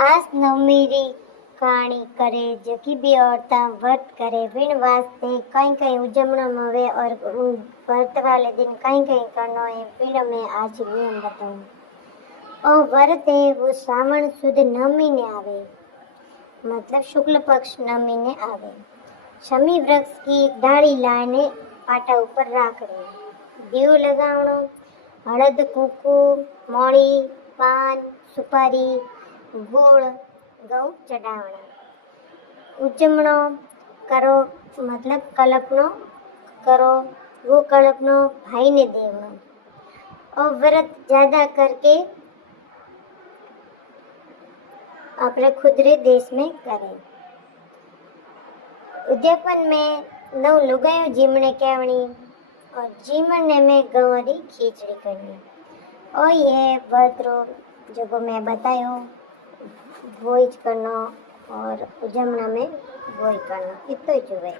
आस नवमीरी कहानी करे जकी भी औरतां व्रत करे बिन वास्ते कहीं कहीं उजमणो मवे और व्रत वाले दिन कहीं कहीं करनो है बिन में आज नियम बताऊं। और व्रत है वो श्रावण सुद नवमी ने आवे, मतलब शुक्ल पक्ष नवमी ने आवे। शमी वृक्ष की एक डाली लाने पाटा ऊपर राखड़ी, दीव लगावणो, हळद कुंकू मोड़ी पान सुपारी गुड़ घऊं चढ़ावना। उजमणो करो मतलब कल्पनो करो, वो कल्पनो भाई ने देवनो। और व्रत ज्यादा करके अपने खुदरे देश में करें। उद्यापन में नौ लुगायो जीमने केवनी और जीमने में गंवारी खींचड़ी करनी। और यह व्रत रो जो मैं बतायो वो करना और उजमना में वो करना इतना ही जुए।